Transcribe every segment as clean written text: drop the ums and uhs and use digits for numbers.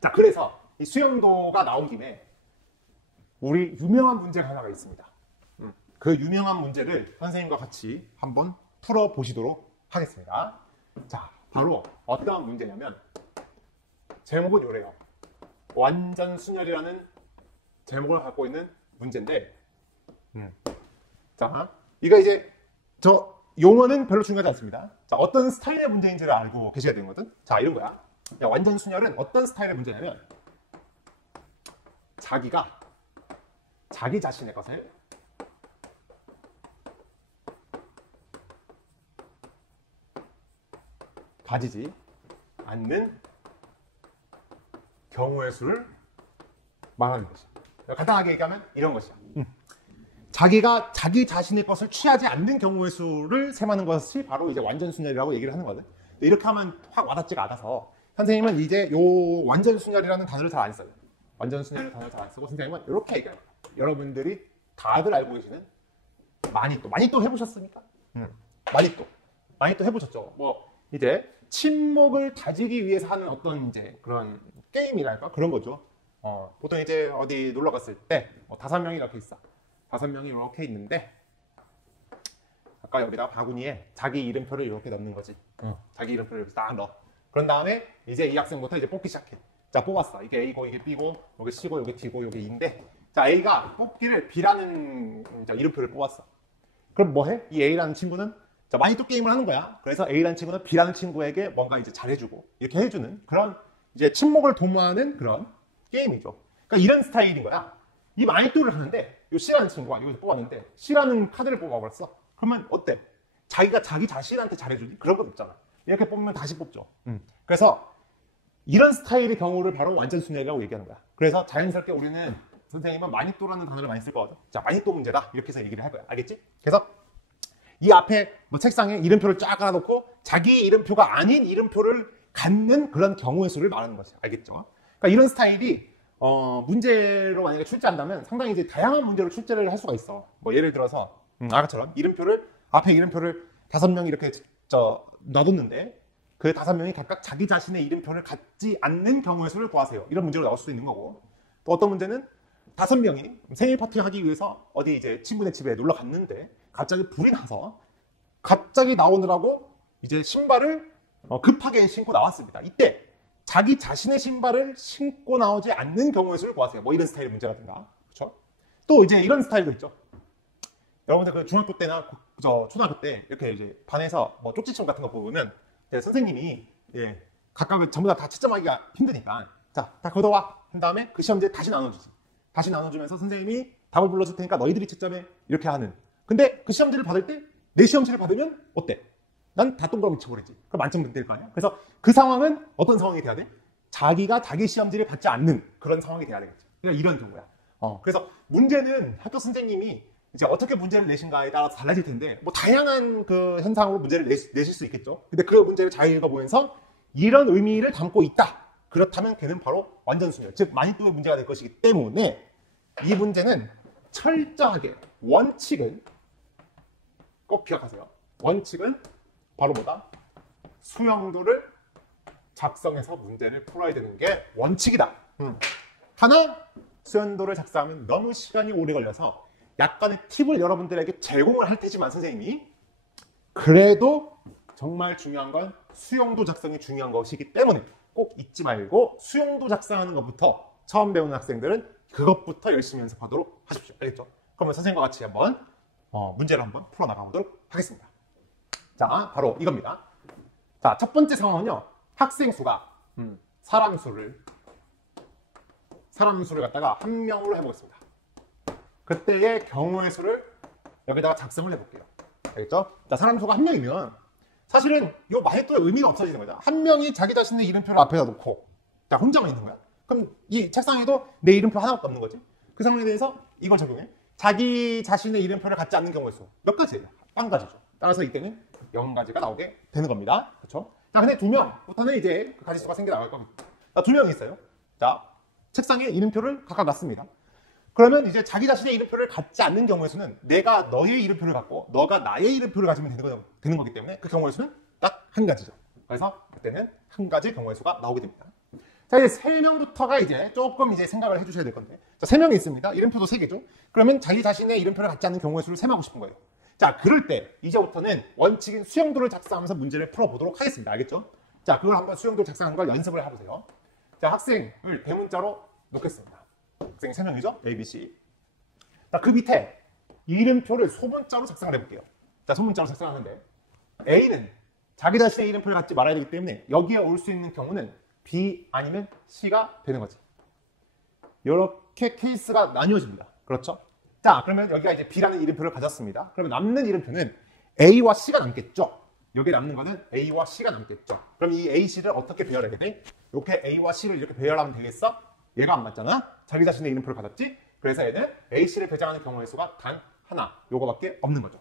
자, 그래서 이 수용도가 나온 김에 우리 유명한 문제가 하나가 있습니다. 그 유명한 문제를 선생님과 같이 한번 풀어보시도록 하겠습니다. 자, 바로 어떤 문제냐면 제목은 요래요. 완전순열이라는 제목을 갖고 있는 문제인데 자, 이거 이제 저 용어는 별로 중요하지 않습니다. 자, 어떤 스타일의 문제인지를 알고 계셔야 되거든. 자, 이런 거야. 야, 완전순열은 어떤 스타일의 문제냐면 자기가 자기 자신의 것을 가지지 않는 경우의 수를 말하는 것이야. 간단하게 얘기하면 이런 것이야. 자기가 자기 자신의 것을 취하지 않는 경우의 수를 셈하는 것이 바로 이제 완전순열이라고 얘기를 하는 거거든. 이렇게 하면 확 와닿지가 않아서 선생님은 이제 요 완전순열이라는 단어를 잘 안 써요. 완전순열이라는 단어를 잘 안 쓰고 선생님은 이렇게 얘기해요. 여러분들이 다들 알고 계시는 많이 또 해보셨습니까? 많이 또 해보셨죠. 뭐 이제 침묵을 다지기 위해서 하는 어떤 이제 그런 게임이랄까 그런 거죠. 보통 이제 어디 놀러 갔을 때 5명이 이렇게 있어. 5명이 이렇게 있는데 아까 여기다가 바구니에 자기 이름표를 이렇게 넣는 거지. 자기 이름표를 이렇게 딱 넣어. 그런 다음에 이제 이 학생부터 이제 뽑기 시작해. 자, 뽑았어. 이게 A고 이게 B고 여기 C고 여기 D고 여기 E인데 자, A가 뽑기를 B라는 이름표를 뽑았어. 그럼 뭐 해? 이 A라는 친구는 자, 많이 또 게임을 하는 거야. 그래서 A라는 친구는 B라는 친구에게 뭔가 이제 잘해주고 이렇게 해주는 그런 이제 침묵을 도모하는 그런 게임이죠. 그러니까 이런 스타일인 거야. 이 마니또를 하는데 이 C라는 친구가 여기서 뽑았는데 C라는 카드를 뽑아버렸어. 그러면 어때? 자기가 자기 자신한테 잘해주니? 그런 건 없잖아. 이렇게 뽑으면 다시 뽑죠. 그래서 이런 스타일의 경우를 바로 완전순열이라고 얘기하는 거야. 그래서 자연스럽게 우리는 선생님은 마니또라는 단어를 많이 쓸 거거든. 자, 마니또 문제다. 이렇게 해서 얘기를 할 거야. 알겠지? 그래서 이 앞에 뭐 책상에 이름표를 쫙 깔아놓고 자기 이름표가 아닌 이름표를 갖는 그런 경우의 수를 말하는 것이야. 알겠죠? 그러니까 이런 스타일이 문제로 만약에 출제한다면 상당히 이제 다양한 문제로 출제를 할 수가 있어. 뭐 예를 들어서 아까처럼 앞에 이름표를 5명이 이렇게 놔뒀는데 그 5명이 각각 자기 자신의 이름표를 갖지 않는 경우의 수를 구하세요. 이런 문제로 나올 수도 있는 거고 또 어떤 문제는 5명이 생일 파티 하기 위해서 어디 이제 친구네 집에 놀러 갔는데 갑자기 불이 나서 갑자기 나오느라고 이제 신발을 급하게 신고 나왔습니다. 이때 자기 자신의 신발을 신고 나오지 않는 경우의 수를 구하세요. 뭐 이런 스타일의 문제라든가. 그렇죠? 또 이제 이런 스타일도 있죠. 여러분들 그 중학교 때나 초등학교 때 이렇게 이제 반에서 뭐 쪽지청 같은 거 보면 선생님이 각각을 전부 다 채점하기가 힘드니까 자, 다 걷어와 한 다음에 그 시험지에 다시 나눠주지. 다시 나눠주면서 선생님이 답을 불러줄 테니까 너희들이 채점해 이렇게 하는. 근데 그 시험지를 받을 때 내 시험지를 받으면 어때? 난 다 동그라미 쳐버리지. 그럼 만점 될 거 아니야? 그래서 그 상황은 어떤 상황이 돼야 돼? 자기가 자기 시험지를 받지 않는 그런 상황이 돼야 되겠죠. 그러니까 이런 경우야. 그래서 문제는 학교 선생님이 이제 어떻게 문제를 내신가에 따라서 달라질 텐데 뭐 다양한 그 현상으로 문제를 내실 수 있겠죠. 근데 그 문제를 잘 읽어보면서 이런 의미를 담고 있다. 그렇다면 걔는 바로 완전순열, 즉 마니또의 문제가 될 것이기 때문에 이 문제는 철저하게 원칙은 꼭 기억하세요. 원칙은 바로 뭐다? 수영도를 작성해서 문제를 풀어야 되는 게 원칙이다. 하나, 수영도를 작성하면 너무 시간이 오래 걸려서 약간의 팁을 여러분들에게 제공을 할 테지만 선생님이 그래도 정말 중요한 건 수영도 작성이 중요한 것이기 때문에 꼭 잊지 말고 수영도 작성하는 것부터 처음 배우는 학생들은 그것부터 열심히 연습하도록 하십시오. 알겠죠? 그러면 선생님과 같이 한번 문제를 한번 풀어나가보도록 하겠습니다. 자, 바로 이겁니다. 자, 첫 번째 상황은요. 학생 수가 사람 수를 갖다가 한 명으로 해보겠습니다. 그때의 경우의 수를 여기다가 작성을 해볼게요. 알겠죠? 자, 사람 수가 한 명이면 사실은 이거 마니또의 의미가 없어지는 거죠. 한 명이 자기 자신의 이름표를 앞에다 놓고 자, 혼자만 있는 거야. 그럼 이 책상에도 내 이름표 하나밖에 없는 거지. 그 상황에 대해서 이걸 적용해. 자기 자신의 이름표를 갖지 않는 경우의 수 몇 가지예요? 한 가지죠. 따라서 이때는 0가지가 나오게 되는 겁니다. 그렇죠? 자, 근데 2명부터는 이제 그 가지수가 생겨 나갈 겁니다. 자, 2명이 있어요. 자, 책상에 이름표를 각각 놨습니다. 그러면 이제 자기 자신의 이름표를 갖지 않는 경우의 수는 내가 너의 이름표를 갖고 너가 나의 이름표를 가지면 되는 거기 때문에 그 경우의 수는 딱 한 가지죠. 그래서 그때는 한 가지 경우의 수가 나오게 됩니다. 자, 이제 3명부터가 이제 조금 이제 생각을 해주셔야 될 건데. 자, 3명이 있습니다. 이름표도 3개죠. 그러면 자기 자신의 이름표를 갖지 않는 경우의 수를 셈하고 싶은 거예요. 자, 그럴 때 이제부터는 원칙인 수용도를 작성하면서 문제를 풀어보도록 하겠습니다. 알겠죠? 자, 그걸 한번 수용도를 작성하는 걸 연습을 해보세요. 자, 학생을 대문자로 놓겠습니다. 학생이 3명이죠? A, B, C. 자, 그 밑에 이름표를 소문자로 작성을 해볼게요. 자, 소문자로 작성하는데 A는 자기 자신의 이름표를 갖지 말아야 되기 때문에 여기에 올 수 있는 경우는 B 아니면 C가 되는 거지. 이렇게 케이스가 나뉘어집니다. 그렇죠? 자, 그러면 여기가 이제 B라는 이름표를 가졌습니다. 그러면 남는 이름표는 A와 C가 남겠죠? 여기에 남는 거는 A와 C가 남겠죠? 그럼 이 A, C를 어떻게 배열해야 돼? 이렇게 A와 C를 이렇게 배열하면 되겠어? 얘가 안 맞잖아? 자기 자신의 이름표를 가졌지? 그래서 얘는 A, C를 배정하는 경우의 수가 단 하나, 요거밖에 없는 거죠.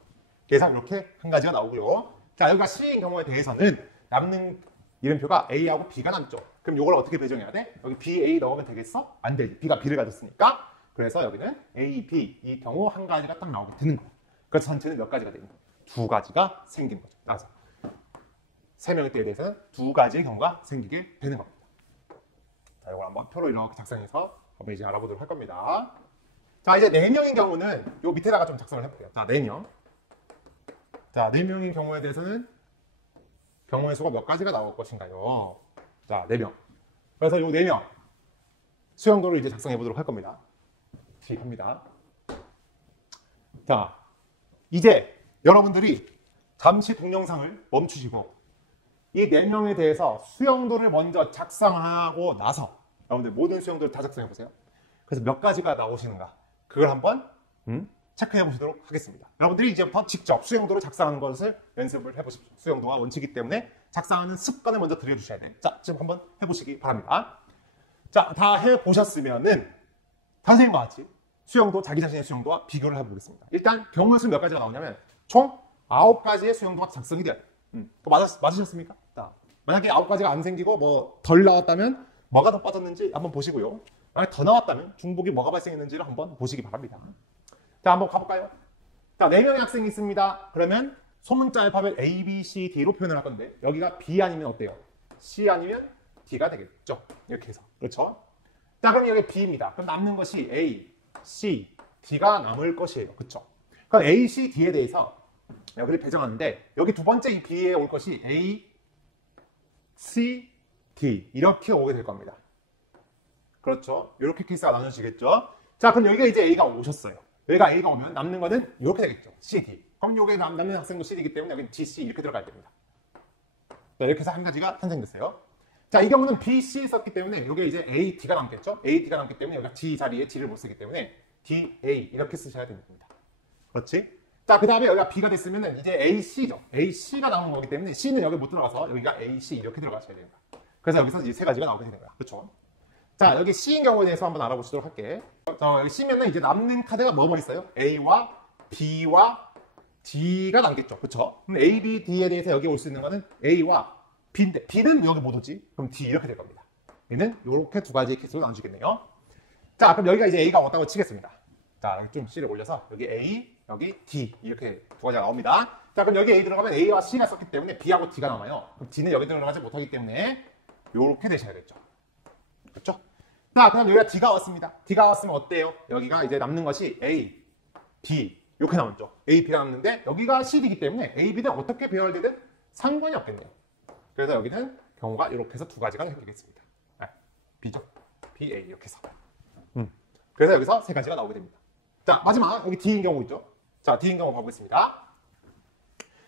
그래서 이렇게 한 가지가 나오고요. 자, 여기가 C인 경우에 대해서는 남는 이름표가 A하고 B가 남죠. 그럼 요걸 어떻게 배정해야 돼? 여기 B, A 넣으면 되겠어? 안 되지. B가 B를 가졌으니까. 그래서 여기는 A, B 이 경우 한 가지가 딱 나오게 되는 거예요. 그래서 전체는 몇 가지가 되는 거예요? 2가지가 생긴 거죠. 따라서 3명의 때에 대해서는 2가지의 경우가 생기게 되는 겁니다. 자, 이걸 한번 표로 이렇게 작성해서 한번 이제 알아보도록 할 겁니다. 자, 이제 4명인 경우는 요 밑에다가 좀 작성을 해볼게요. 자, 4명. 자, 4명인 경우에 대해서는 경우의 수가 몇 가지가 나올 것인가요? 자, 4명. 그래서 요 4명 수용도를 이제 작성해 보도록 할 겁니다. 시작합니다. 자, 이제 여러분들이 잠시 동영상을 멈추시고 이 4명에 대해서 수용도를 먼저 작성하고 나서 여러분들 모든 수용도를 다 작성해 보세요. 그래서 몇 가지가 나오시는가 그걸 한번 체크해 보시도록 하겠습니다. 여러분들이 이제부터 직접 수용도를 작성하는 것을 연습을 해보십시오. 수용도가 원칙이기 때문에 작성하는 습관을 먼저 들여주셔야 돼요. 자, 지금 한번 해보시기 바랍니다. 자, 다 해보셨으면은 선생님과 같이 수용도, 자기 자신의 수용도와 비교를 해보겠습니다. 일단 경우의 수 몇 가지가 나오냐면 총 9가지의 수용도가 작성이 돼요. 맞으셨습니까? 자, 만약에 9가지가 안 생기고 뭐 덜 나왔다면 뭐가 더 빠졌는지 한번 보시고요. 만약에 더 나왔다면 중복이 뭐가 발생했는지를 한번 보시기 바랍니다. 자, 한번 가볼까요? 자, 4명의 학생이 있습니다. 그러면 소문자 알파벳 A, B, C, D로 표현을 할 건데 여기가 B 아니면 어때요? C 아니면 D가 되겠죠? 이렇게 해서. 그렇죠? 자, 그럼 여기 B입니다. 그럼 남는 것이 A, C, D가 남을 것이에요. 그렇죠? 그럼 A, C, D에 대해서 여기를 배정하는데 여기 두 번째 이 B에 올 것이 A, C, D 이렇게 오게 될 겁니다. 그렇죠? 이렇게 케이스가 나눠지겠죠? 자, 그럼 여기가 이제 A가 오셨어요. 여기가 A가 오면 남는 거는 이렇게 되겠죠. C, D. 그럼 여기 남는 학생도 CD이기 때문에 여기는 D, C 이렇게 들어가야 됩니다. 자, 이렇게 해서 한 가지가 탄생됐어요. 자, 이 경우는 B, C 썼기 때문에 여기 이제 A, D가 남겠죠? A, D가 남기 때문에 여기가 D 자리에 D를 못 쓰기 때문에 D, A 이렇게 쓰셔야 됩니다. 그렇지? 자, 그 다음에 여기가 B가 됐으면 이제 A, C죠. A, C가 나오는 거기 때문에 C는 여기 못 들어가서 여기가 A, C 이렇게 들어가셔야 됩니다. 그래서 여기서 이제 세 가지가 나오게 되는 거야. 그렇죠? 자, 여기 C인 경우에 대해서 한번 알아보시도록 할게. 자, 여기 C면은 이제 남는 카드가 뭐뭐 있어요? A와 B와 D가 남겠죠. 그렇죠? 그럼 A, B, D에 대해서 여기 올 수 있는 거는 A와 B인데 B는 여기 못 오지? 그럼 D 이렇게 될 겁니다. 얘는 이렇게 두 가지의 케이스로 나눠주겠네요. 자, 그럼 여기가 이제 A가 왔다고 치겠습니다. 자, 여기 좀 C를 올려서 여기 A, 여기 D 이렇게 두 가지가 나옵니다. 자, 그럼 여기 A 들어가면 A와 C가 썼기 때문에 B하고 D가 남아요. 그럼 D는 여기 들어가지 못하기 때문에 이렇게 되셔야겠죠. 그렇죠? 자, 그럼 여기가 D가 왔습니다. D가 왔으면 어때요? 여기가 이제 남는 것이 A, B 이렇게 남았죠. A, B가 남는데 여기가 CD이기 때문에 A, B는 어떻게 배열되든 상관이 없겠네요. 그래서 여기는 경우가 이렇게 해서 두 가지가 생기겠습니다. B죠. B, A 이렇게 해서. 그래서 여기서 세 가지가 나오게 됩니다. 자, 마지막 여기 D인 경우 있죠. 자, D인 경우 가보겠습니다.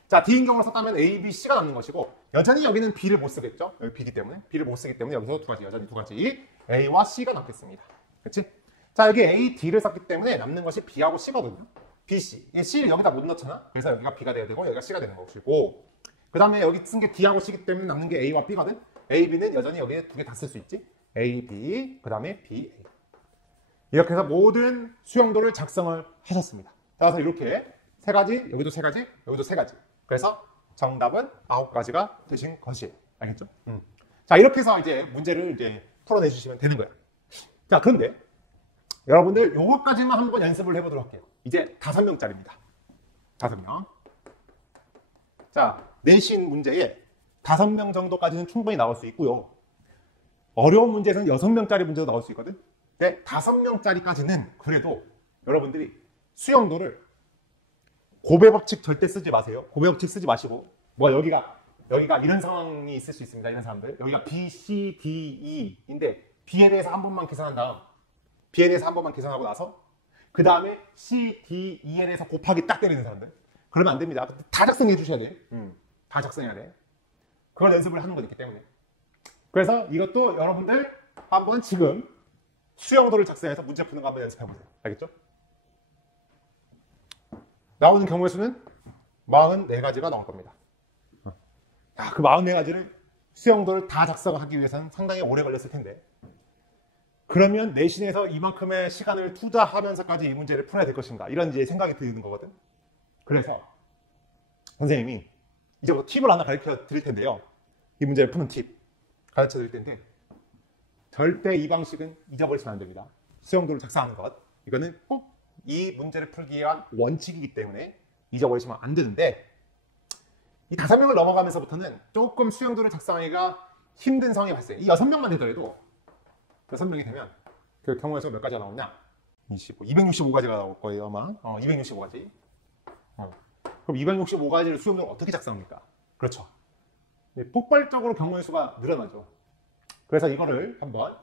자, D인 경우를 썼다면 A, B, C가 남는 것이고 여전히 여기는 B를 못 쓰겠죠. 여기 B이기 때문에 B를 못 쓰기 때문에 여기서 두 가지 여전히 두 가지 A와 C가 남겠습니다. 그렇지? 자, 여기 A, D를 썼기 때문에 남는 것이 B하고 C거든요. B, C. 이 C를 여기다 못 넣잖아. 그래서 여기가 B가 돼야 되고 여기가 C가 되는 것이고 그 다음에 여기 쓴 게 D하고 C이기 때문에 남는 게 A와 B거든. A, B는 여전히 여기에 두 개 다 쓸 수 있지. A, B, 그 다음에 B, A. 이렇게 해서 모든 수용도를 작성을 하셨습니다. 따라서 이렇게 세 가지, 여기도 세 가지, 여기도 세 가지. 그래서 정답은 9가지가 되신 것이에요. 알겠죠? 자, 이렇게 해서 이제 문제를 이제 풀어내 주시면 되는 거예요. 자, 그런데 여러분들 요거까지만 한번 연습을 해보도록 할게요. 이제 5명짜리입니다. 5명. 자, 내신 문제에 5명 정도까지는 충분히 나올 수 있고요. 어려운 문제에서는 6명짜리 문제도 나올 수 있거든. 근데 5명짜리까지는 그래도 여러분들이 수영도를 곱의 법칙 절대 쓰지 마세요. 곱의 법칙 쓰지 마시고 뭐 여기가 이런 상황이 있을 수 있습니다. 이런 사람들. 여기가 B, C, D, E인데 B에 대해서 한 번만 계산한 다음 B에 대해서 한 번만 계산하고 나서 그 다음에 C, D, E에 대해서 곱하기 딱 때리는 사람들. 그러면 안 됩니다. 다 작성해 주셔야 돼. 다 작성해야 돼. 그걸 연습을 하는 거기 때문에. 그래서 이것도 여러분들 한번 지금 수영도를 작성해서 문제 푸는 거 한번 연습해 보세요. 알겠죠? 나오는 경우의 수는 44가지가 나올 겁니다. 야, 그 44가지를 수영도를 다 작성하기 위해서는 상당히 오래 걸렸을 텐데 그러면 내신에서 이만큼의 시간을 투자하면서까지 이 문제를 풀어야 될 것인가 이런 이제 생각이 드는 거거든. 그래서 선생님이 이제부터 팁을 하나 가르쳐 드릴 텐데요. 이 문제를 푸는 팁 가르쳐 드릴 텐데 절대 이 방식은 잊어버리시면 안 됩니다. 수영도를 작성하는 것 이거는 꼭 이 문제를 풀기 위한 원칙이기 때문에 잊어버리시면 안 되는데 이 5명을 넘어가면서부터는 조금 수영도를 작성하기가 힘든 상황이 발생해. 이 6명만 되더라도 6명이 되면 그 경우의 수가 몇 가지가 나오냐? 265가지가 나올 거예요 아마. 265가지. 그럼 265가지를 수영도를 어떻게 작성합니까? 그렇죠. 폭발적으로 경우의 수가 늘어나죠. 그래서 이거를 한번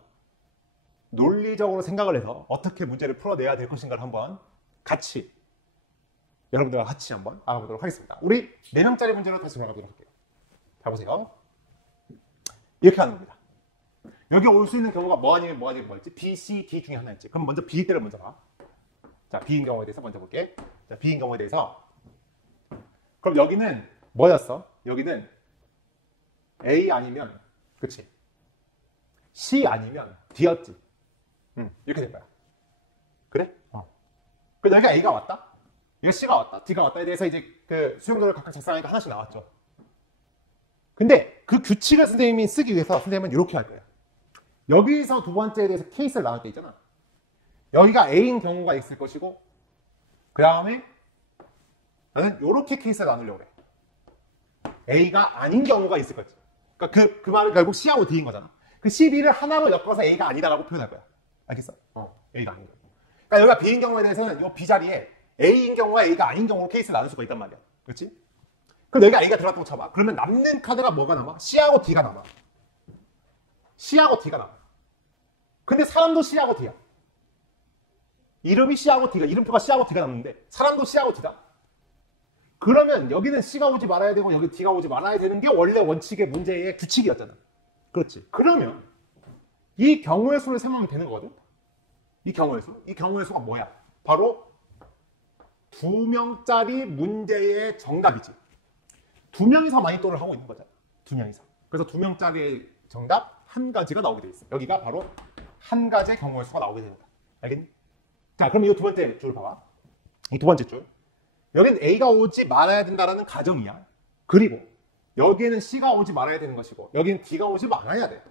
논리적으로 생각을 해서 어떻게 문제를 풀어내야 될 것인가를 한번 같이 여러분들과 같이 한번 알아보도록 하겠습니다. 우리 4명짜리 문제로 다시 돌아가도록 할게요. 자 보세요. 이렇게 하는 겁니다. 여기 올 수 있는 경우가 뭐 아니면 뭐였지? B, C, D 중에 하나였지. 그럼 먼저 B 때를 먼저 봐. 자, B인 경우에 대해서 먼저 볼게. 자, B인 경우에 대해서 그럼 여기는 뭐였어? 여기는 A 아니면 그치? C 아니면 D였지. 이렇게 될 거야. 그래? 그럼 여기가 A가 왔다? 여기가 C가 왔다? D가 왔다에 대해서 이제 그 수용도를 각각 작성하니까 하나씩 나왔죠. 근데 그 규칙을 선생님이 쓰기 위해서 선생님은 이렇게 할 거예요. 여기서 두 번째에 대해서 케이스를 나눌 때 있잖아. 여기가 A인 경우가 있을 것이고 그 다음에 나는 이렇게 케이스를 나누려고 해. A가 아닌 경우가 있을 거지. 그러니까 그 말은 결국 C하고 D인 거잖아. 그 C, D를 하나로 엮어서 A가 아니다라고 표현할 거야. 알겠어? A가 아닌 경우. 그러니까 여기가 B인 경우에 대해서는 이 B 자리에 A인 경우와 A가 아닌 경우로 케이스를 나눌 수가 있단 말이야. 그렇지? 그럼 여기가 A가 들어갔다고 쳐봐. 그러면 남는 카드가 뭐가 남아? C하고 D가 남아. C하고 D가 남아. 근데 사람도 C하고 D야. 이름이 C하고 D가, 이름표가 C하고 D가 남는데 사람도 C하고 D다. 그러면 여기는 C가 오지 말아야 되고 여기 D가 오지 말아야 되는 게 원래 원칙의 문제의 규칙이었잖아. 그렇지. 그러면 이 경우의 수를 세면 되는 거거든. 이 경우의 수. 이 경우의 수가 뭐야? 바로 2명짜리 문제의 정답이지. 2명이서 마니또를 하고 있는 거잖아. 2명이서. 그래서 2명짜리 정답 한 가지가 나오게 돼 있어. 여기가 바로 한 가지의 경우의 수가 나오게 됩니다. 알겠니? 자, 그럼 이 두 번째 줄 봐봐. 이 두 번째 줄. 여기는 A가 오지 말아야 된다라는 가정이야. 그리고 여기에는 C가 오지 말아야 되는 것이고 여기는 D가 오지 말아야 돼.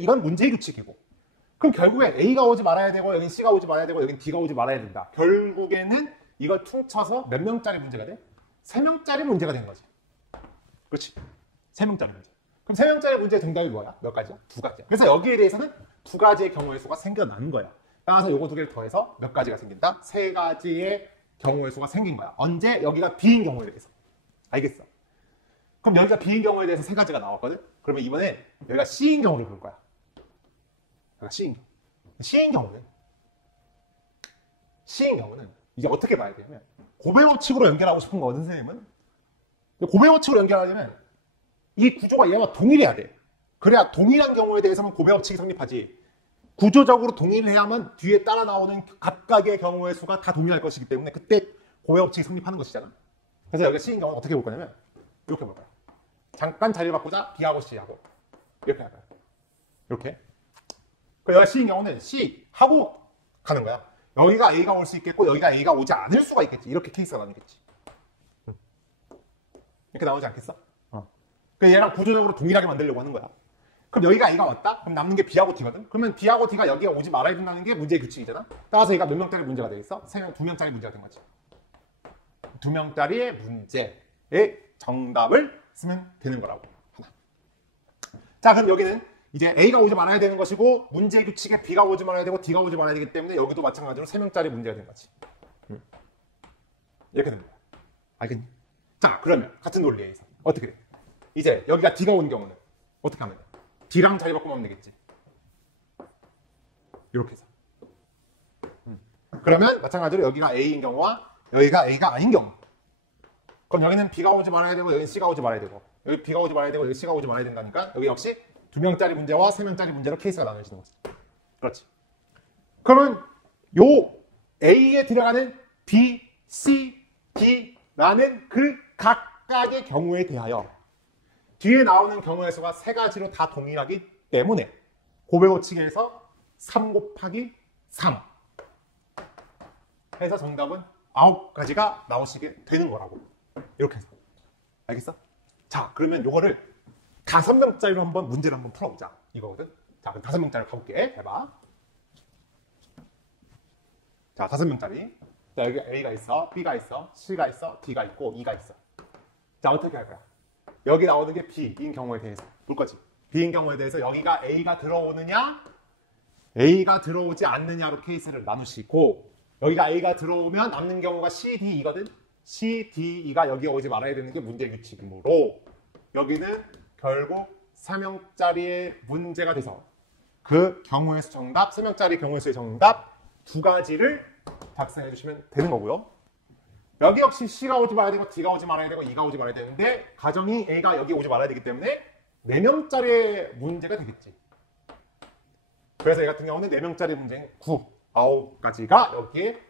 이건 문제의 규칙이고. 그럼 결국에 A가 오지 말아야 되고 여기는 C가 오지 말아야 되고 여기는 D가 오지 말아야 된다. 결국에는 이걸 퉁쳐서 몇 명짜리 문제가 돼? 3명짜리 문제가 된 거지. 그렇지. 3명짜리 문제. 그럼 3명짜리 문제의 정답이 뭐야? 몇 가지야? 2가지야. 그래서 여기에 대해서는 2가지의 경우의 수가 생겨나는 거야. 따라서 요거 2개를 더해서 몇 가지가 생긴다? 3가지의 경우의 수가 생긴 거야. 언제? 여기가 B인 경우에 대해서. 알겠어? 그럼 여기가 B인 경우에 대해서 3가지가 나왔거든? 그러면 이번엔 여기가 C인 경우를 볼 거야. 여기가 C인 경우. C인 경우는 이제 어떻게 봐야 되냐면 곱의 법칙으로 연결하고 싶은 거거든, 선생님은. 곱의 법칙으로 연결하려면 이 구조가 얘와 동일해야 돼. 그래야 동일한 경우에 대해서는 곱의 법칙이 성립하지. 구조적으로 동일해야만 뒤에 따라 나오는 각각의 경우의 수가 다 동일할 것이기 때문에 그때 곱의 법칙이 성립하는 것이잖아. 그래서 여기가 C인 경우는 어떻게 볼 거냐면 이렇게 볼 거야. 잠깐 자리를 바꾸자. B하고 C하고 이렇게 할 거야. 이렇게. 여기가 C인 경우는 C하고 가는 거야. 여기가 A가 올 수 있겠고 여기가 A가 오지 않을 수가 있겠지. 이렇게 케이스가 나뉘겠지. 이렇게 나오지 않겠어? 그래서 얘랑 구조적으로 동일하게 만들려고 하는 거야. 그럼 여기가 A가 왔다? 그럼 남는 게 B하고 D거든? 그러면 B하고 D가 여기에 오지 말아야 된다는 게 문제의 규칙이잖아? 따라서 얘가 몇 명짜리 문제가 되겠어? 2명짜리 문제가 된 거지. 2명짜리의 문제의 정답을 쓰면 되는 거라고. 하나. 자, 그럼 여기는 이제 A가 오지 말아야 되는 것이고 문제의 규칙에 B가 오지 말아야 되고 D가 오지 말아야 되기 때문에 여기도 마찬가지로 3명짜리 문제가 된 거지. 이렇게 됩니다. 알겠니? 자, 그러면 같은 논리에 의해서 어떻게 돼? 이제 여기가 D가 온 경우는 어떻게 하면 돼? D랑 자리 바꾸면 되겠지. 이렇게 해서. 그러면 마찬가지로 여기가 A인 경우와 여기가 A가 아닌 경우. 그럼 여기는 B가 오지 말아야 되고 여기는 C가 오지 말아야 되고 여기 B가 오지 말아야 되고 여기 C가 오지 말아야 된다니까 여기 역시 2명짜리 문제와 3명짜리 문제로 케이스가 나눠지는 거지. 그렇지. 그러면 요 A에 들어가는 B, C, D라는 그 각각의 경우에 대하여 뒤에 나오는 경우의 수가 세 가지로 다 동일하기 때문에 고백어치기에서 3 곱하기 3 해서 정답은 9가지가 나오시게 되는 거라고. 이렇게 해서. 알겠어? 자, 그러면 요거를 5명짜리로 한번 문제를 한번 풀어보자. 이거거든. 자, 그럼 5명짜리로 가볼게. 해봐. 자, 5명짜리. 자, 여기 A가 있어, B가 있어, C가 있어, D가 있고, E가 있어. 자, 어떻게 할 거야? 여기 나오는 게 B인 경우에 대해서 볼 거지. B인 경우에 대해서 여기가 A가 들어오느냐, A가 들어오지 않느냐로 케이스를 나누시고, 여기가 A가 들어오면 남는 경우가 C, D, E거든. C, D, E가 여기 오지 말아야 되는 게 문제 규칙이므로 여기는 결국 3명짜리의 문제가 돼서 그 경우의 수 정답, 3명짜리 경우의 수의 정답 2가지를 작성해 주시면 되는 거고요. 여기 역시 C가 오지 말아야 되고 D가 오지 말아야 되고 E가 오지 말아야 되는데 가정이 A가 여기 오지 말아야 되기 때문에 4명짜리의 문제가 되겠지. 그래서 이 같은 경우는 4명짜리 문제는 9, 9가지가 여기에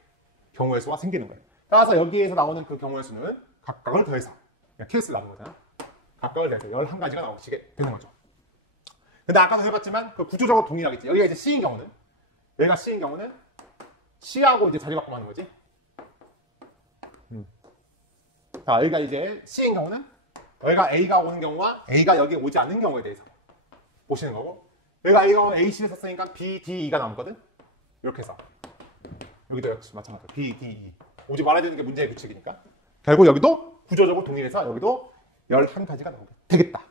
경우의 수가 생기는 거예요. 따라서 여기에서 나오는 그 경우의 수는 각각을 더해서 케이스를 나눈 거잖아. 각각을 더해서 11가지가 나오시게 되는 거죠. 근데 아까도 해봤지만 그 구조적으로 동일하겠지. 여기가 이제 C인 경우는 여기가 C인 경우는 C하고 이제 자리 바꾸면 하는 거지. 자, 여기가 이제 C인 경우는 여기가 A가 오는 경우와 A가 여기 오지 않는 경우에 대해서 보시는 거고 여기가 A가 AC를 썼으니까 B, D, E가 남거든. 이렇게 해서 여기도 역시 마찬가지로 B, D, E 오지 말아야 되는 게 문제의 규칙이니까 결국 여기도 구조적으로 동일해서 여기도 11가지가 나오게 되겠다.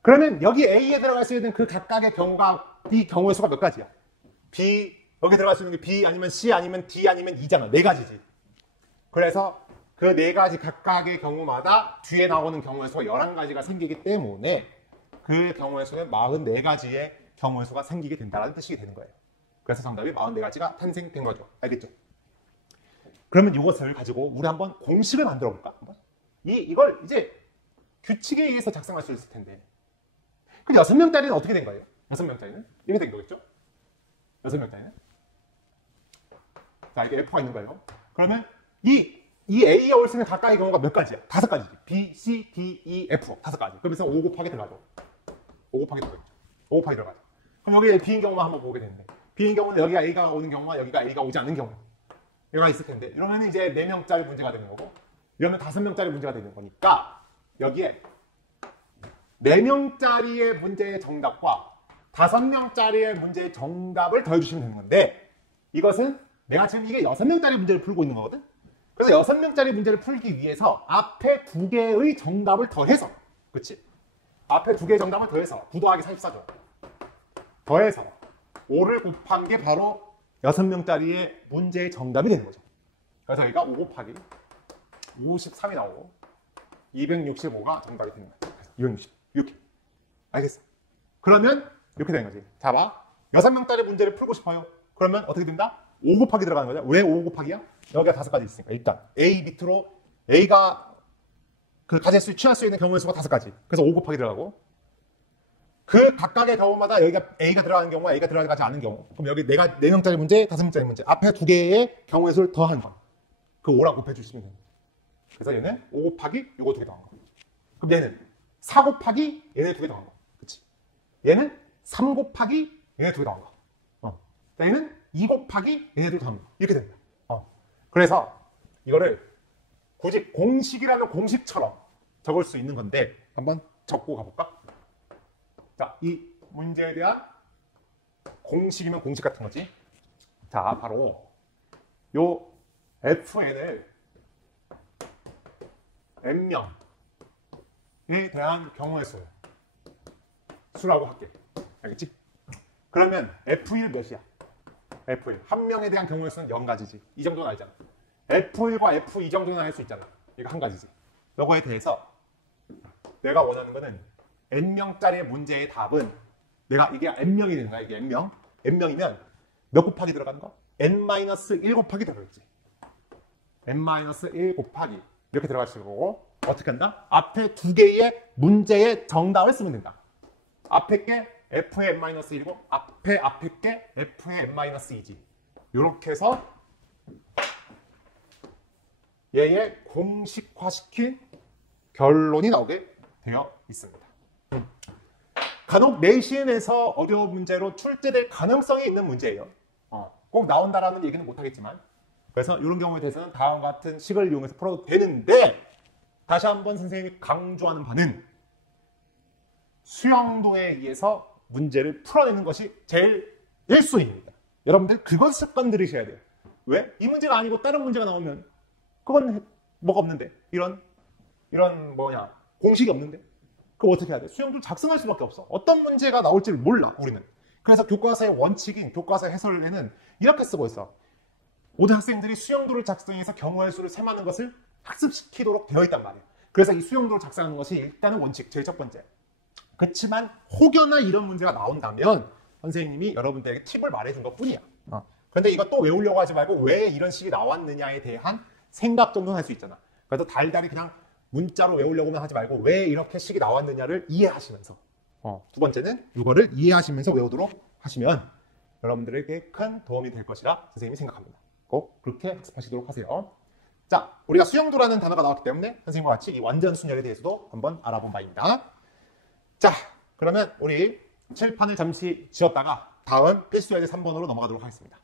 그러면 여기 A에 들어갈 수 있는 그 각각의 경우가 B 경우의 수가 몇 가지야? B 여기 들어갈 수 있는 게 B 아니면 C 아니면 D 아니면 E잖아. 4가지지. 그래서 그 4가지 각각의 경우마다 뒤에 나오는 경우의 수가 11가지가 생기기 때문에 그 경우의 수는 44가지의 경우의 수가 생기게 된다는 뜻이 되는 거예요. 그래서 정답이 44가지가 탄생된 거죠. 알겠죠? 그러면 이것을 가지고 우리 한번 공식을 만들어 볼까? 이걸 이제 규칙에 의해서 작성할 수 있을 텐데. 그 6명짜리는 어떻게 된 거예요? 6명짜리는? 이렇게 된 거겠죠? 6명짜리는? 자, 이렇게 F가 있는 거예요. 그러면 이 A에 올 수 있는 각각의 경우가 몇 가지야? 5가지지. B, C, D, E, F 5가지. 그러면서 5 곱하기 들어가죠. 5 곱하기 들어가죠. 5 곱하기 들어가죠. 그럼 여기 B인 경우만 한번 보게 되는데 B인 경우는 여기가 A가 오는 경우와 여기가 A가 오지 않는 경우 얘가 있을 텐데 이러면 이제 4명짜리 문제가 되는 거고 이러면 5명짜리 문제가 되는 거니까 여기에 4명짜리의 문제의 정답과 5명짜리의 문제의 정답을 더해주시면 되는 건데 이것은 내가 지금 이게 6명짜리 문제를 풀고 있는 거거든. 그래서 6명짜리 문제를 풀기 위해서 앞에 2개의 정답을 더해서 그치? 앞에 2개의 정답을 더해서 9 더하기 44죠. 더해서 5를 곱한 게 바로 6명짜리의 문제의 정답이 되는 거죠. 그래서 여기가 5 곱하기 53이 나오고 265가 정답이 되는 거예요. 260 이렇게. 알겠어? 그러면 이렇게 되는 거지. 자 봐. 6명짜리 문제를 풀고 싶어요. 그러면 어떻게 된다? 5 곱하기 들어가는 거죠. 왜 5 곱하기야? 여기가 5가지 있으니까 일단 A 밑으로 A가 그 가질 수 취할 수 있는 경우의 수가 5가지. 그래서 5 곱하기 들어가고 그 각각의 경우마다 여기가 A가 들어가는 경우와 A가 들어가지 않는 경우. 그럼 여기 4명짜리 문제, 5명짜리 문제 앞에 2개의 경우의 수를 더한 거. 그 5라고 곱해주시면 됩니다. 그래서 얘는 5 곱하기 요거 2개 더한 거. 그럼 얘는 4 곱하기 얘네 2개 더한 거. 그치? 얘는 3 곱하기 얘네 2개 더한 거. 얘는 2 곱하기 얘네들 더한 거. 이렇게 됩니다. 그래서 이거를 굳이 공식이라는 공식처럼 적을 수 있는 건데 한번 적고 가볼까? 자, 이 문제에 대한 공식이면 공식 같은 거지. 자, 바로 요 FN을 N명에 대한 경우의 수 수라고 할게. 알겠지? 그러면 F1 몇이야? F1. 한 명에 대한 경우의 수는 0가지지. 이 정도는 알잖아. F1과 F2 정도는 알 수 있잖아. 이거 한 가지지. 이거에 대해서 내가 원하는 거는 n명짜리의 문제의 답은 내가 이게 n명이 되는 거야. 이게 n명. n명이면 몇 곱하기 들어가는 거? n-1 곱하기 들어가겠지. n-1 곱하기 이렇게 들어갈 수 있고 어떻게 한다? 앞에 두 개의 문제의 정답을 쓰면 된다. 앞에 게 f의 n-1이고 앞에 게 f의 n-2지. 이렇게 해서 얘의 공식화시킨 결론이 나오게 되어 있습니다. 간혹 내신에서 어려운 문제로 출제될 가능성이 있는 문제예요. 꼭 나온다라는 얘기는 못하겠지만 그래서 이런 경우에 대해서는 다음과 같은 식을 이용해서 풀어도 되는데 다시 한번 선생님이 강조하는 바는 수영도에 의해서 문제를 풀어내는 것이 제일 1순위입니다. 여러분들 그걸 습관 들이셔야 돼요. 왜? 이 문제가 아니고 다른 문제가 나오면 그건 뭐가 없는데 이런 공식이 없는데 그럼 어떻게 해야 돼? 수영도 작성할 수밖에 없어. 어떤 문제가 나올지를 몰라 우리는. 그래서 교과서의 원칙인 교과서 해설에는 이렇게 쓰고 있어. 모든 학생들이 수영도를 작성해서 경우의 수를 셈하는 것을 학습시키도록 되어 있단 말이야. 그래서 이 수영도를 작성하는 것이 일단은 원칙, 제일 첫 번째. 그렇지만 혹여나 이런 문제가 나온다면 선생님이 여러분들에게 팁을 말해준 것뿐이야. 그런데 이거 또 외우려고 하지 말고 왜 이런 식이 나왔느냐에 대한 생각 정도는 할 수 있잖아. 그래서 달달이 그냥 문자로 외우려고만 하지 말고 왜 이렇게 식이 나왔느냐를 이해하시면서 두 번째는 이거를 이해하시면서 외우도록 하시면 여러분들에게 큰 도움이 될 것이라 선생님이 생각합니다. 꼭 그렇게 학습하시도록 하세요. 자, 우리가 수영도라는 단어가 나왔기 때문에 선생님과 같이 이 완전 순열에 대해서도 한번 알아본 바입니다. 자, 그러면 우리 칠판을 잠시 지웠다가 다음 필수 예제 3번으로 넘어가도록 하겠습니다.